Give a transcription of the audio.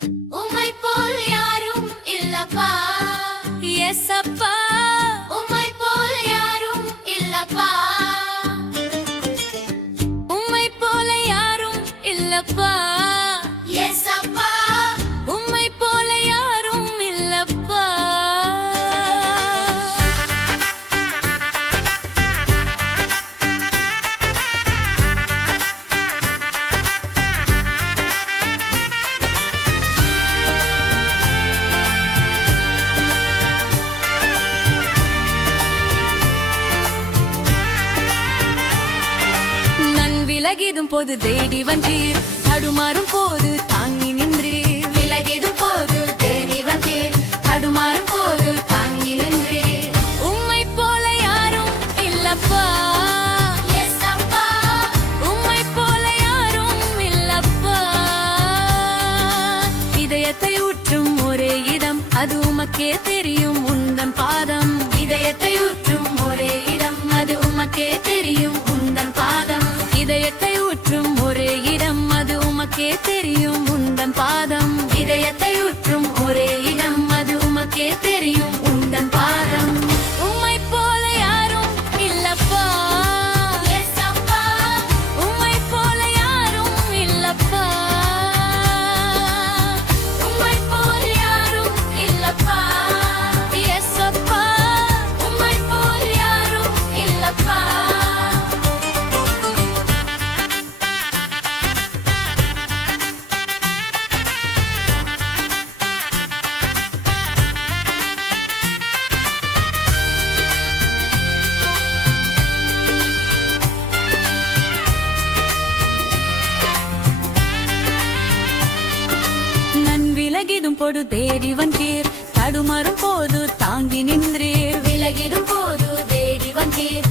உம்மை போல் யாரும் இல்லப்பா. ஏசப்பா உம்மை போல் யாரும் இல்லப்பா. உம்மை போல யாரும் இல்லப்பா. ஏசப்பா உம்மை போல யாரும் இல்லப்பா. நான் விலகிடும் போது தேடி வந்தீர், தடுமாறும் போது தாங்கி நின்றீர். விலகிடும் போது தேடி வந்தேன், தடுமாறும் போது தாங்கி நின்றேன். உம்மை போல யாரும் இல்லப்பா. ஏசப்பா உம்மை போல யாரும் இல்லப்பா. இதயத்தை ஊற்றும் ஒரே இடம், அது உமக்கே தெரியும் உந்தன் பாதம். இதயத்தை ஊற்றும் ஒரே இடம், அது உமக்கே தெரியும் உந்தன் பாதம். இதயத்தை ஊற்றும் ஒரே இடம், அது உமக்கே தெரியும் உந்தன் பாதம். இதயத்தை ஊற்றும் ஒரே இடம், அது உமக்கே தெரியும் உந்தன் பாதம். உம்மை போல யாரும் இல்லப்பா. ஏசப்பா உம்மை போல யாரும் இல்லப்பா. உம்மை போல் யாரும் இல்லப்பா. ஏசப்பா உம்மை போல் யாரும் இல்லப்பா. நான் விலகிடும் போது தேடி வந்தீர், தடுமாறும் போது தாங்கி நின்றீர். விலகிடும் போது தேடி வந்தீர்,